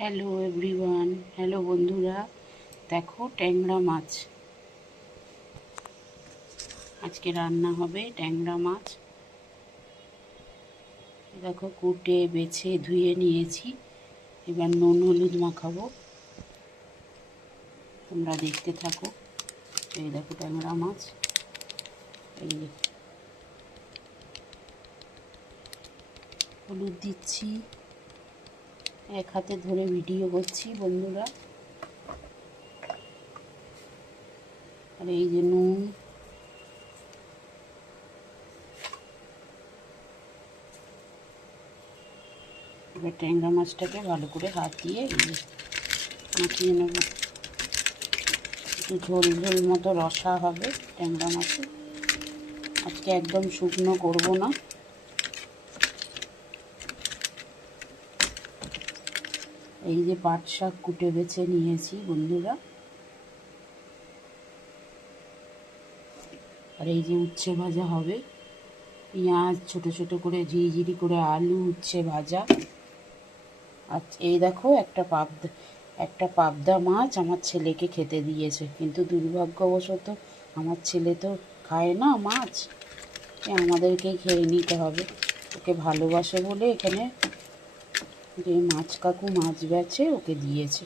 Hello everyone, hello বন্ধুরা। দেখো ট্যাংরা মাছ, আজকে রান্না হবে ট্যাংরা মাছ। দেখো কুটে বেছে ধুয়ে নিয়েছি, এবার নুন হলুদ মাখাবো, তোমরা দেখতে থাকো। এই দেখো ট্যাংরা মাছ, এই যে হলুদ দিচ্ছি, এক হাতে ধরে ভিডিও করছি বন্ধুরা। আর এই যে নুন, এবার ট্যাংরা মাছটাকে ভালো করে হাত দিয়ে মাখিয়ে নেব। একটু ঝোল ঝোল মতো রসা হবে ট্যাংরা মাছে, আজকে একদম শুকনো করব না। এই যে পাট শাক কুটে বেছে নিয়েছি বন্ধুরা, আর এই যে উচ্ছে ভাজা হবে, পেঁয়াজ ছোট ছোট করে ঝিরিঝিরি করে, আলু উচ্ছে ভাজা। আর এই দেখো একটা পাবদা মাছ আমার ছেলেকে খেতে দিয়েছে, কিন্তু দুর্ভাগ্যবশত আমার ছেলে তো খায় না মাছ, আমাদেরকেই খেয়ে নিতে হবে। ওকে ভালোবাসে বলে এখানে যে মাছ কাকু মাছ বেচে ওকে দিয়েছে।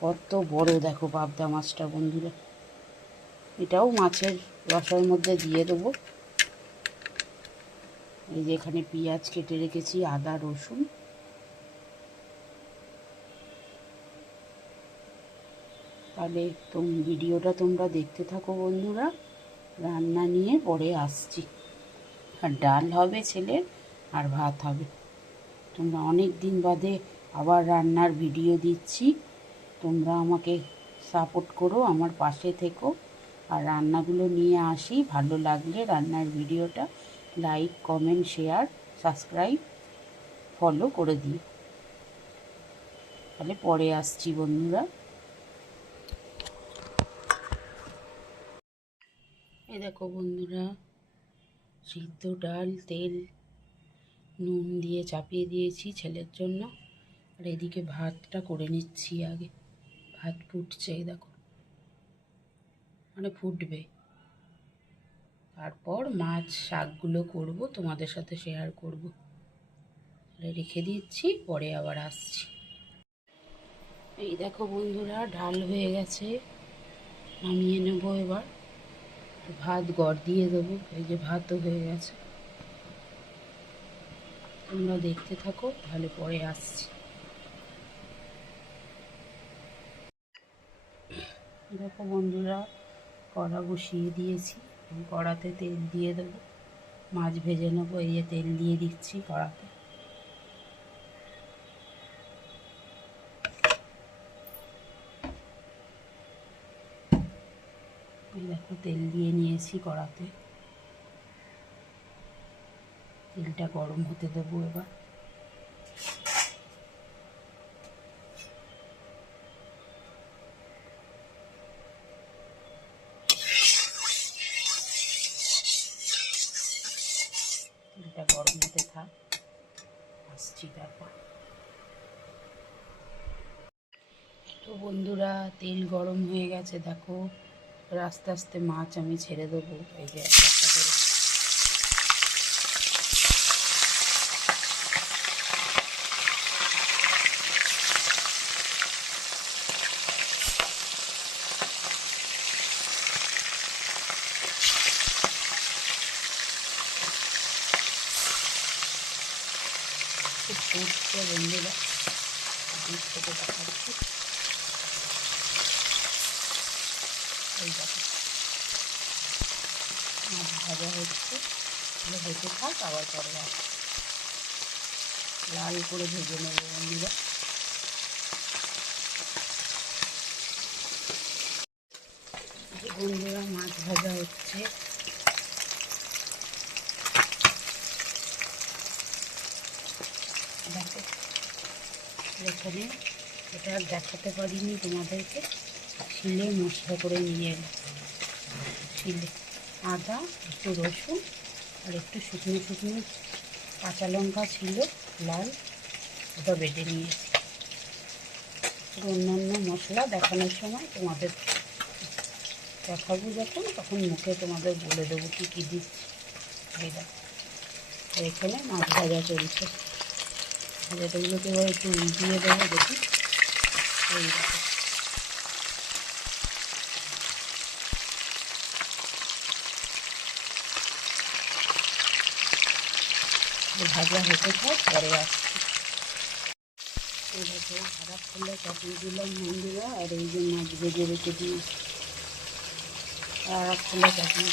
কত বড় দেখো পাবদা মাছটা বন্ধুরা, এটাও মাছের রসার মধ্যে দিয়ে দেবো। এই যে এখানে পেঁয়াজ কেটে রেখেছি, আদা রসুন। তাহলে ভিডিওটা তোমরা দেখতে থাকো বন্ধুরা, রান্না নিয়ে পরে আসছি। আর ডাল হবে ছেলের, আর ভাত হবে। তোমরা অনেক দিন বাদে আবার রান্নার ভিডিও দিচ্ছি, তোমরা আমাকে সাপোর্ট করো, আমার পাশে থেকো। আর রান্নাগুলো নিয়ে আসি, ভালো লাগলে রান্নার ভিডিওটা like comment share subscribe follow করে দিও। তাহলে পরে আসছি বন্ধুরা। এই দেখো বন্ধুরা, সিদ্ধ ডাল তেল নুন দিয়ে চাপিয়ে দিয়েছি ছেলের জন্য। আর এদিকে ভাতটা করে নিচ্ছি আগে, ভাত ফুটছে এই দেখো, মানে ফুটবে। তারপর মাছ শাকগুলো করব, তোমাদের সাথে শেয়ার করব। রেখে দিচ্ছি, পরে আবার আসছি। এই দেখো বন্ধুরা, ডাল হয়ে গেছে, নামিয়ে নেবো এবার। ভাত গড় দিয়ে দেবো, এই যে ভাতও হয়ে গেছে। তোমরা দেখতে থাকো, তাহলে পরে আসছি। দেখো বন্ধুরা, কড়া বসিয়ে দিয়েছি, কড়াতে তেল দিয়ে দেবো, মাছ ভেজে নেবো। এই যে তেল দিয়ে দিচ্ছি কড়াতে। এই দেখো তেল দিয়ে নিয়েছি কড়াতে, তেলটা গরম হতে দেবো এবার। তেলটা গরম হতে থাক, আসছি তারপর। তো বন্ধুরা, তেল গরম হয়ে গেছে, দেখো আস্তে আস্তে মাছ আমি ছেড়ে দেবো। এই যে একটা একটা করে খুব ফুটছে বন্ধুরা, দূর থেকে দেখাচ্ছি। এই দেখো মাছ ভাজা হচ্ছে, ভেজে থাক, আবার পরে আসছে। লাল করে ভেজে নেবো বন্ধুরা। বন্ধুরা মাছ ভাজা হচ্ছে, দেখো এখানে এটা আর দেখাতে পারিনি তোমাদেরকে, শিলে মশলা করে নিয়ে এলাম। শিলে আদা, একটু রসুন, আর একটু শুকনো শুকনো কাঁচা লঙ্কা ছিল লাল, ওটা বেটে নিয়েছি। অন্যান্য মশলা দেখানোর সময় তোমাদের দেখাবো, যখন তখন মুখে তোমাদের বলে দেবো কী কী দিচ্ছি। এই দেখো এখানে মাছ ভাজা চলছে, ভাজাটাগুলোকে এবার একটু উল্টিয়ে দেবো দেখি। এই দেখো ভাজা হতে থাক, পরে আসছি। এই দেখো খারাপ করলে চাটনি দিলাম বন্ধুরা, আর এই যে মাছ ভেজে রেখে দিয়েছি খারাপ করলে চাটনি।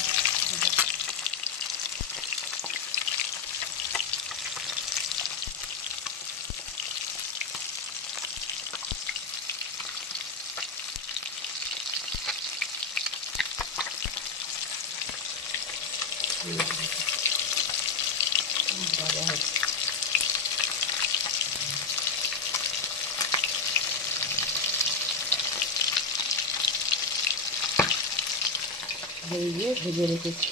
ভাজা হচ্ছে, ভেজে ভেজে রেখেছি।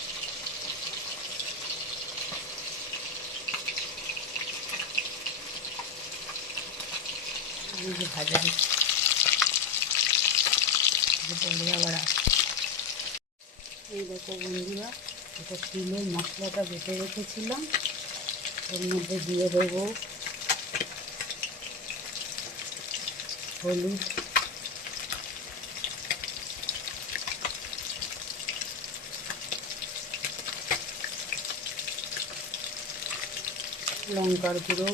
এই যে ভাজা হচ্ছে, পরে আবার আসছে। এই দেখো বন্ধুরা, এটা তিলের মশলাটা বেটে রেখেছিলাম, এর মধ্যে দিয়ে দেবো হলুদ, লঙ্কার গুঁড়ো,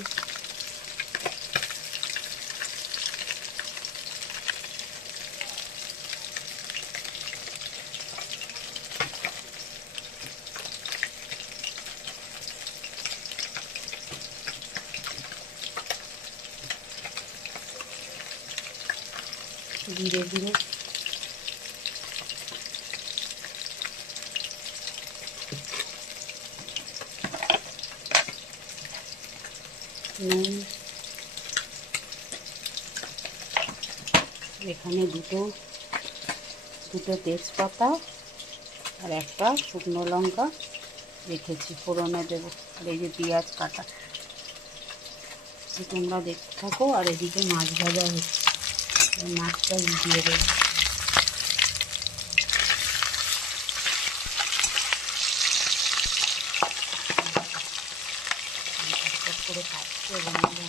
জিরে গুঁড়ো, নুন, এখানে দুটো তেজপাতা আর একটা শুকনো লঙ্কা রেখেছি, ফোড়নে দেবো। আর এই যে পেঁয়াজ কাটা, তোমরা দেখতে থাকো। আর এদিকে মাছ ভাজা হচ্ছে, মাছটা দিয়ে দেবো। করে কাটছে বন্ধুরা,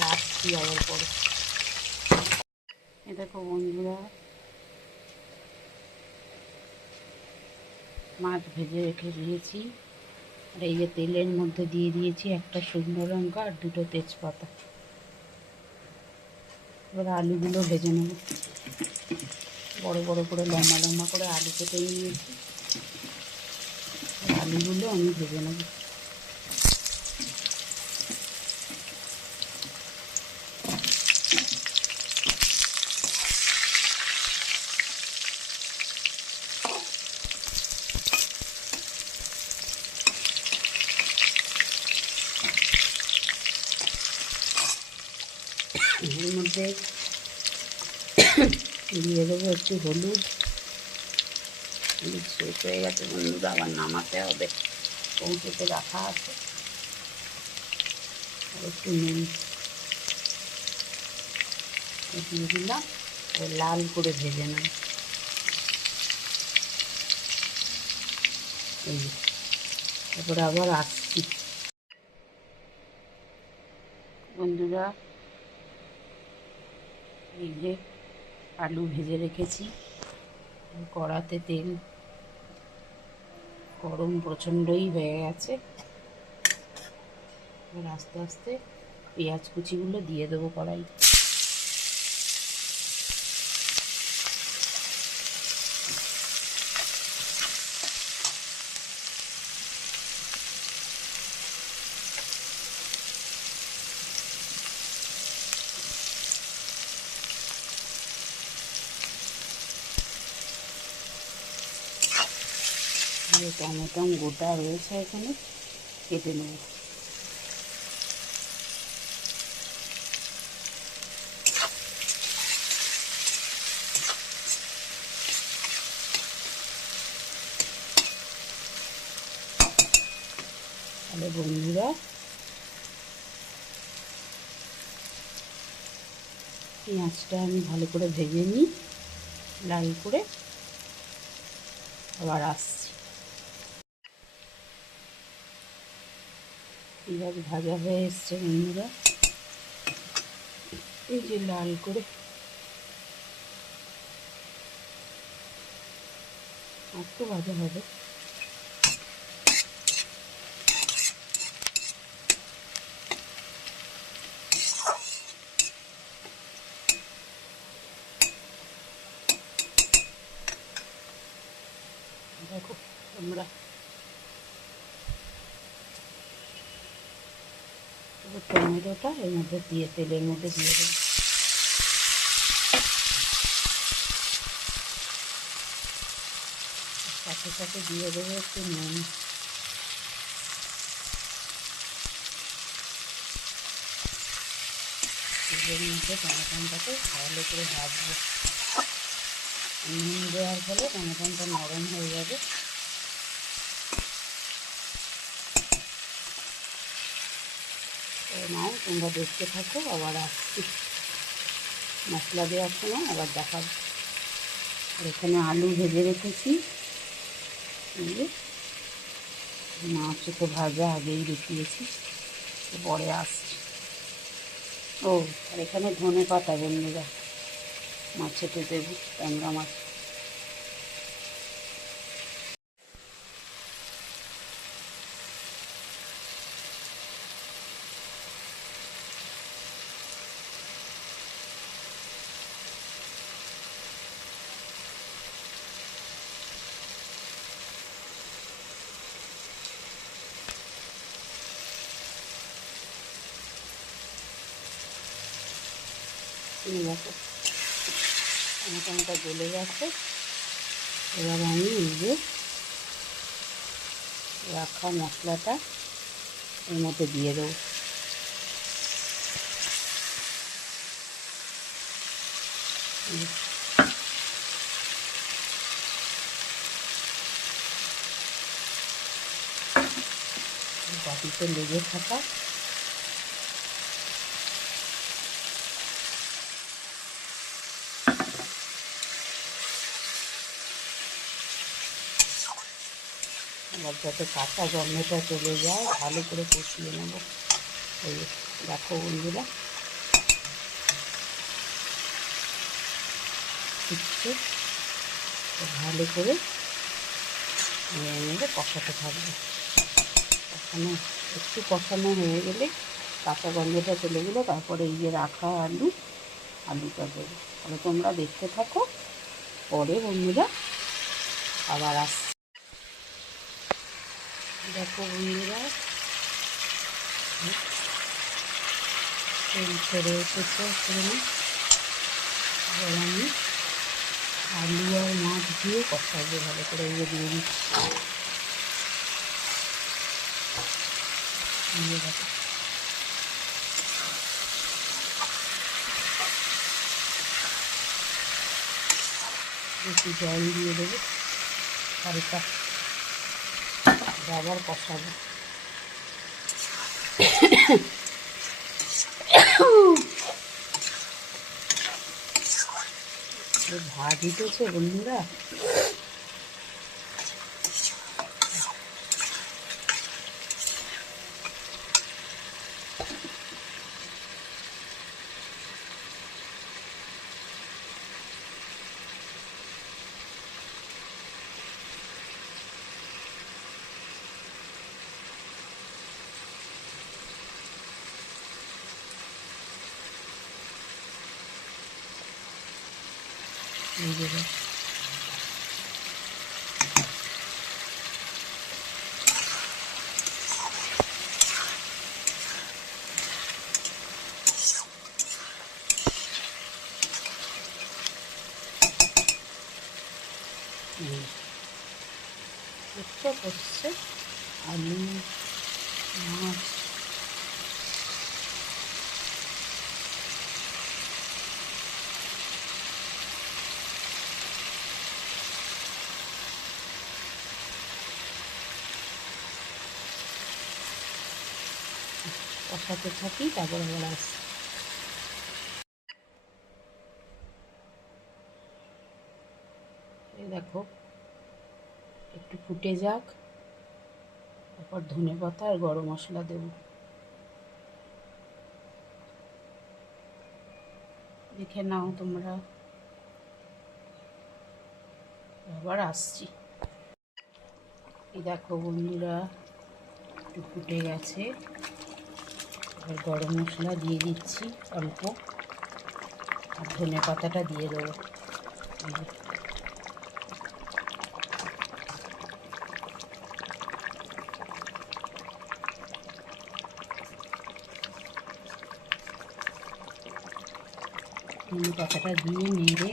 রাখছি আবার পরে। এ দেখো বন্ধুরা, মাছ ভেজে রেখে দিয়েছি, আর এই যে তেলের মধ্যে দিয়ে দিয়েছি একটা শুকনো লঙ্কা আর দুটো তেজপাতা। এবার আলুগুলো ভেজে নেব, বড় বড় করে লম্বা লম্বা করে আলু কেটে নিয়েছি, আলুগুলো আমি ভেজে নেব। এর মধ্যে দিয়ে দেবো একটু হলুদ, শেষ হয়ে গেছে বন্ধুরা, আবার নামাতে হবে, পৌঁছতে রাখা আছে। আর একটু নুন দিয়ে দিলাম, লাল করে ভেজে নেব। এই তারপরে আবার আসছি বন্ধুরা। এই যে আলু ভেজে রেখেছি, কড়াতে তেল গরম প্রচণ্ডই হয়ে গেছে। এবার আস্তে আস্তে পেঁয়াজ কুচিগুলো দিয়ে দেবো কড়াই। টমেটো গোটা রয়েছে এখানে, কেটে নেব। তাহলে বন্ধুরা পেঁয়াজটা আমি ভালো করে ভেজে নিই লাল করে, আবার আসছি। পেঁয়াজ ভাজা হয়ে এসছে বন্ধুরা, এই যে লাল করে, একটু ভাজা হবে। দেখো তোমরা, টমেটোটা এর মধ্যে দিয়ে তেলের মধ্যে দিয়ে দেবো। সাথে সাথে দিয়ে দেবো একটু নুন। তেলের মধ্যে টমেটোটাকে ভালো করে ভাজবো। নুন দেওয়ার ফলে টমেটোটা নরম হয়ে যাবে। নাও তোমরা দেখতে থাকো, আবার আসছি মশলা দেওয়ার সময় আবার দেখাবো। আর এখানে আলু ভেজে রেখেছি, মাছ তো ভাজা আগেই দেখিয়েছি, পরে আসছি। ও আর এখানে ধনে পাতা বন্ধুরা, মাছেতে দেবো, ট্যাংরা মাছ। দেখো টমেটোটা গলে গেছে। এবার আমি এই যে রাখা মশলাটা এর মধ্যে দিয়ে দেবো। বাটিতে লেগে থাকা এবার যাতে কাঁচা গন্ধটা চলে যায় ভালো করে কষিয়ে নেব। এই দেখো বন্ধুরা, হচ্ছে ভালো করে নেড়ে কষাতে থাকবে। কষানো একটু কষানো হয়ে গেলে, কাঁচা গন্ধটা চলে গেলে, তারপরে এই যে রাখা আলুটা দেবো। তাহলে তোমরা দেখতে থাকো, পরে বন্ধুরা আবার আসছি। দেখো বন্ধুরা, তেল ছেড়ে এসেছে সেখানে। এবার আমি আলু আর মাছ দিয়ে কষাবো ভালো করে, দিয়ে দিচ্ছি। দেখো একটু জল দিয়ে দেবো হালকা, আবার কষাবো। ভাত দিতেছে বন্ধুরা, এই যে উচ্চ করছে আলু মাছ। কষাতে থাকি, তারপরে আবার আসছি। দেখো একটু ফুটে যাক, তারপর ধনেপাতা আর গরম মশলা দেব। দেখে নাও তোমরা, আবার আসছি। এই দেখো বন্ধুরা, একটু ফুটে গেছে, এবার গরম মশলা দিয়ে দিচ্ছি অল্প, আর ধনে পাতাটা দিয়ে দেবো। ধনে পাতাটা দিয়ে নেড়ে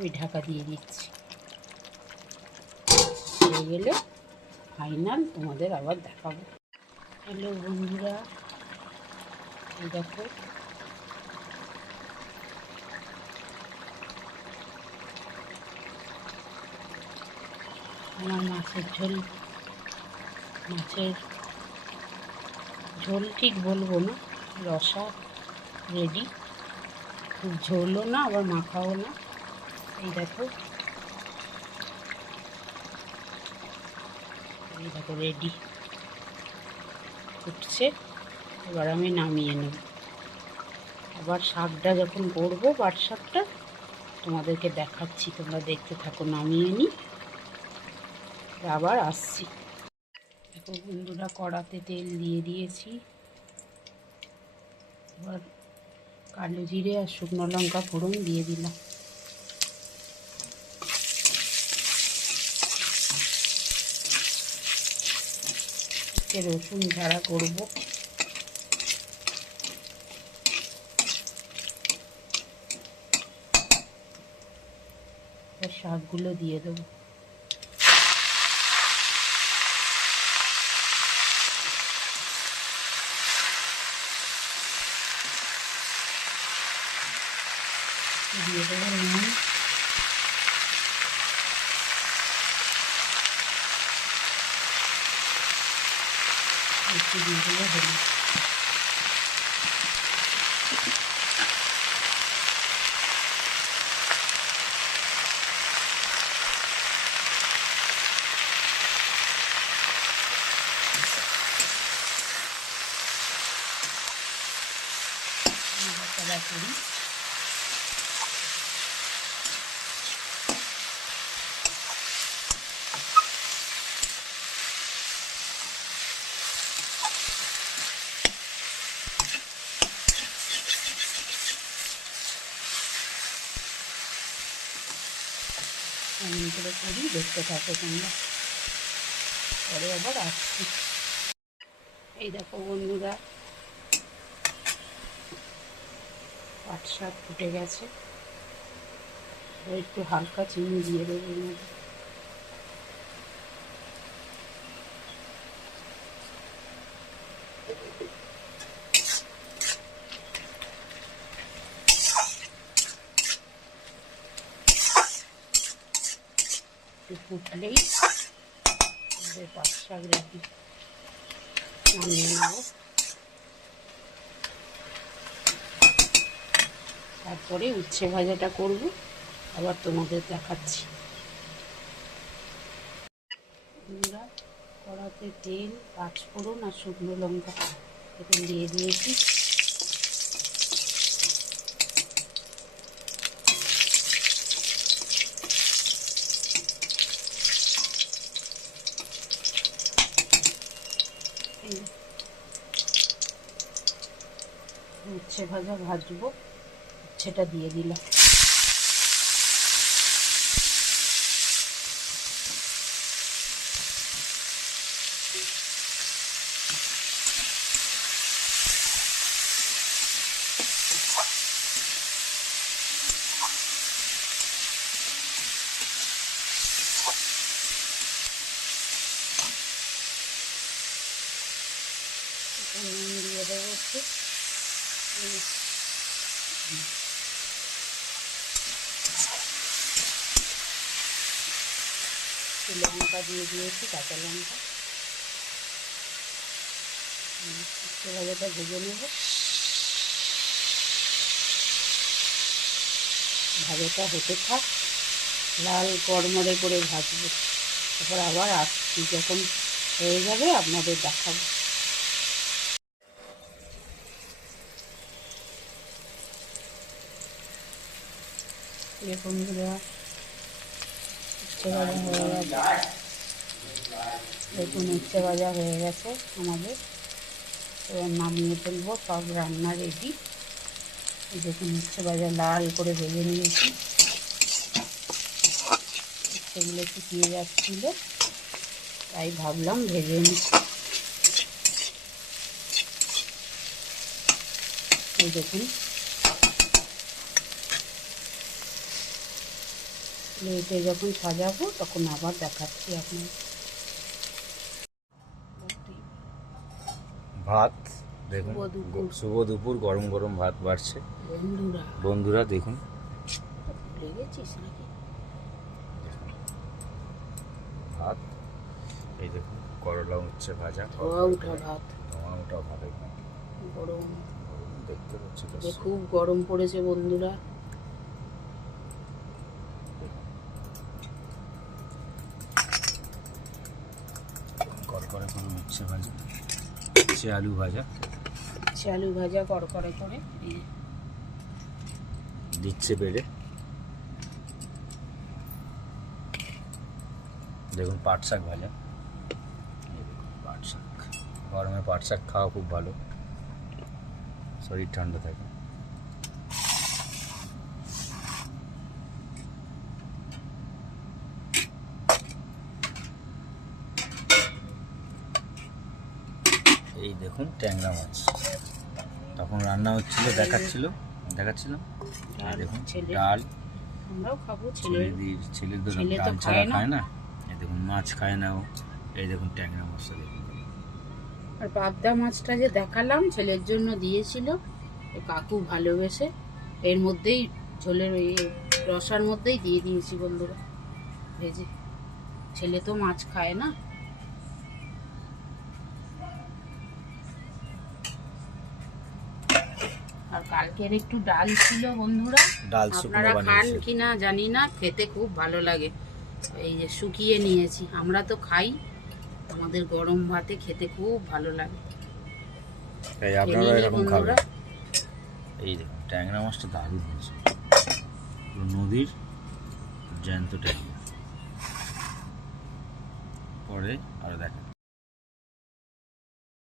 ওই ঢাকা দিয়ে দিচ্ছি। হয়ে গেলে ফাইনাল তোমাদের আবার দেখাবো। হ্যালো বন্ধুরা, এই দেখো আমার মাছের ঝোল ঠিক বলবো না, রসা রেডি। খুব ঝোলও না আবার মাখাও না। এই দেখো রেডি ফুটছে, এবার আমি নামিয়ে নেব। আবার শাকটা যখন করবো, পাট শাকটা তোমাদেরকে দেখাচ্ছি, তোমরা দেখতে থাকো। নামিয়ে নিই, আবার আসছি। দেখো বন্ধুরা, কড়াতে তেল দিয়ে দিয়েছি, এবার কালো জিরে আর শুকনো লঙ্কা ফোড়ন দিয়ে দিলাম। রসুন ঝাড়া করব, শাকগুলো দিয়ে দেবো। দিয়ে দেবো নুন, একটু দিয়ে দেবো হলুদ। নাড়াচাড়া করি। এমন করে করি, দেখতে থাকো তোমরা, পরে আবার আসছি। এই দেখো বন্ধুরা, পাট শাক ফুটে গেছে, একটু হালকা চিনি দিয়ে দেবো এর মধ্যে। একটু ফুটলেই পাট শাক রেডি, নামিয়ে নেব। তারপরে উচ্ছে ভাজাটা করব, আবার তোমাদের দেখাচ্ছি। বন্ধুরা, কড়াতে তেল, পাঁচফোড়ন আর শুকনো লঙ্কা এখন দিয়ে দিয়েছি। উচ্ছে ভাজা ভাজবো, উচ্ছেটা দিয়ে দিলাম। নুন দিয়ে দেবো একটু, লঙ্কা দিয়ে দিয়েছি, কাঁচা লঙ্কা। উচ্ছে ভাজাটা ভেজে নেব। ভাজাটা হতে থাক, লাল কড়মড়ে করে ভাজবো। তারপর আবার আসছি, যখন হয়ে যাবে আপনাদের দেখাবো। দেখুন বন্ধুরা, উচ্ছে ভাজা হয়ে গেছে। দেখুন উচ্ছে ভাজা হয়ে গেছে আমাদের। এবার নামিয়ে ফেলবো, সব রান্না রেডি। দেখুন উচ্ছে ভাজা লাল করে ভেজে নিয়েছি, উচ্ছেগুলো শুকিয়ে যাচ্ছিল, তাই ভাবলাম ভেজে নিই। এই দেখুন প্লেটে যখন সাজাবো তখন আবার দেখাচ্ছি আপনার। ভাত দেখুন, শুভ দুপুর, গরম গরম ভাত বাড়ছে বন্ধুরা। দেখুন ভাত, এই দেখুন করলা উচ্ছে ভাজা, ধোয়া উঠা ভাত, একদম গরম। দেখতে পাচ্ছি খুব গরম পড়েছে বন্ধুরা। করকরে করে উচ্ছে ভাজা, উচ্ছে আলু ভাজা, আলু ভাজা করকরে করে দিচ্ছে বেড়ে। দেখুন পাট শাক ভাজা, পাট শাক, গরমে পাট শাক খাওয়া খুব ভালো, শরীর ঠান্ডা থাকে। এই দেখুন ট্যাংরা মাছ, তখন রান্না হচ্ছিল, দেখাচ্ছিলাম। আর দেখুন ডাল, আমরাও খাবো, ছেলেদের ডাল ছাড়া খায় না। এই দেখুন মাছ খায় না ও। এই দেখুন ট্যাংরা মাছটা দেখুন। আর পাবদা মাছটা যে দেখালাম ছেলের জন্য দিয়েছিল, কাকু ভালোবেসে এর মধ্যেই ঝোলের ওই রসার মধ্যেই দিয়ে দিয়েছি বন্ধুরা ভেজে। ছেলে তো মাছ খায় না। আর কালকের একটু ডাল ছিল বন্ধুরা, আপনারা খান কিনা জানি না, খেতে খুব ভালো লাগে। এই যে শুকিয়ে নিয়েছি, আমরা তো খাই, আমাদের গরম ভাতে খেতে খুব ভালো লাগে। বন্ধুরা এই দেখুন ট্যাংরা মাছটা দারুণ হয়েছে, নদীর জ্যান্ত ট্যাংরা। পরে আরো দেখা।